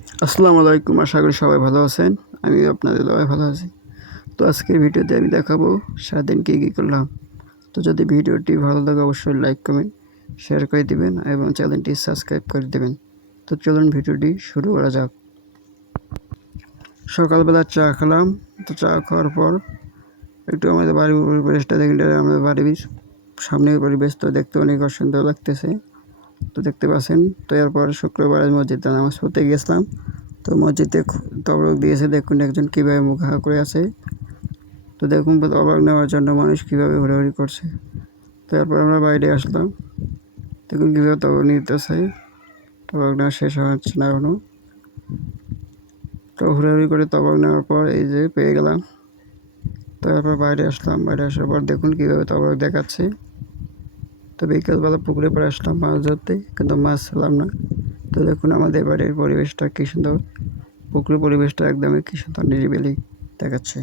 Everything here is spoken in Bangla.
আসসালামু আলাইকুম, আশা করি সবাই ভালো আছেন। আমি আপনাদের দোয়ায় ভালো আছি। তো আজকের ভিডিওতে আমি দেখাবো সারাদিন কী কী করলাম। তো যদি ভিডিওটি ভালো লাগে অবশ্যই লাইক কমেন্ট শেয়ার করে দিবেন এবং চ্যানেলটি সাবস্ক্রাইব করে দেবেন। তো চলুন ভিডিওটি শুরু করা যাক। সকালবেলা চা খেলাম। তো চা খাওয়ার পর একটু আমাদের বাড়ির পরিবেশটা দেখলে আমাদের বাড়ির সামনের পরিবেশ তো দেখতে অনেক সুন্দর লাগতেছে। তো দেখতে পাচ্ছেন। তো এরপর শুক্রবারের মসজিদে নামাজ পড়তে গেছিলাম। তো মসজিদে তবরক দিয়েছে, দেখুন একজন কীভাবে মুখ হা করে আছে। তো দেখুন তবরক নেওয়ার জন্য মানুষ কীভাবে ঘোরাঘুরি করছে। তো এরপর আমরা বাইরে আসলাম, দেখুন কীভাবে তবরক নিতেছে। তবরক নেওয়া শেষ হচ্ছে না এখনও। তো ঘোরাঘুরি করে তবরক নেওয়ার পর এই যে পেয়ে গেলাম। তো এরপর বাইরে আসলাম, বাইরে আসার পর দেখুন কীভাবে তবরক দেখাচ্ছে। তো বিকেলবেলা পুকুরে পরে আসলাম মাছ ধরতে, কিন্তু মাছ পেলাম না। তো দেখুন আমাদের বাড়ির পরিবেশটা কী সুন্দর, পুকুরের পরিবেশটা একদমই কী সুন্দর নিরিবিলি দেখাচ্ছে।